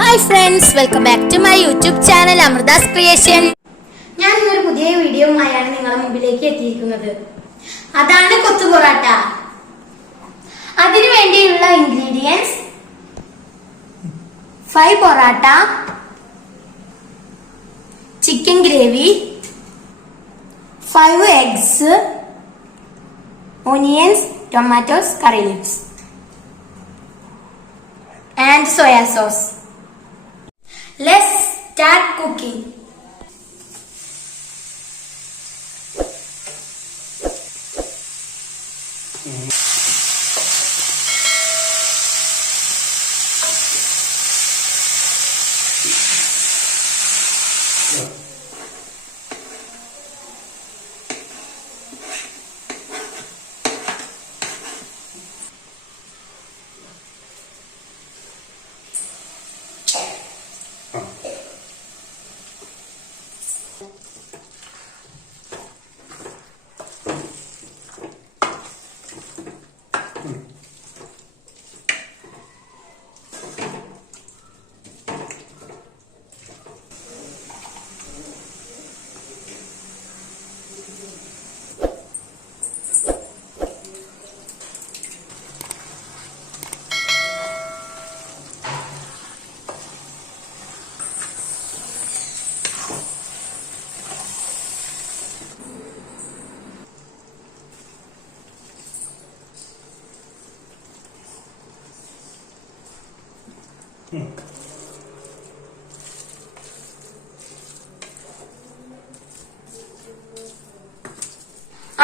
Hi friends, welcome back to my YouTube channel amrithacreation. ഞാൻ ഇന്നൊരു പുതിയ വീഡിയോയുമായാണ് നിങ്ങളുടെ മുമ്പിലേക്ക് എത്തിയിരിക്കുന്നത്. അതാണ് കൊത്തു പൊറാട്ട. അതിനു വേണ്ടിയുള്ള ingredients 5 parotta, chicken gravy, 5 eggs, onions, tomatoes, curry leaves and soya sauce. Let's start cooking.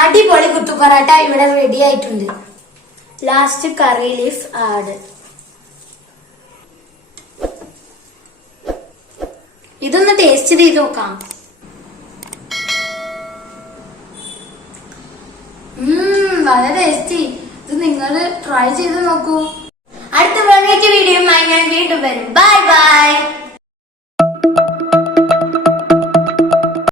അടിപൊളി കുത്തു പൊറാട്ട ഇവിടെ റെഡി ആയിട്ടുണ്ട്. ലാസ്റ്റ് കറി ലീഫ് ആഡ്. ഇതൊന്ന് ടേസ്റ്റ് ചെയ്ത് നോക്കാം. വളരെ ടേസ്റ്റി. ഇത് നിങ്ങൾ ട്രൈ ചെയ്ത് നോക്കൂ. അടുത്ത വെറൈറ്റി വീഡിയോയുമായി ഞാൻ വീണ്ടും വരും. ബൈ.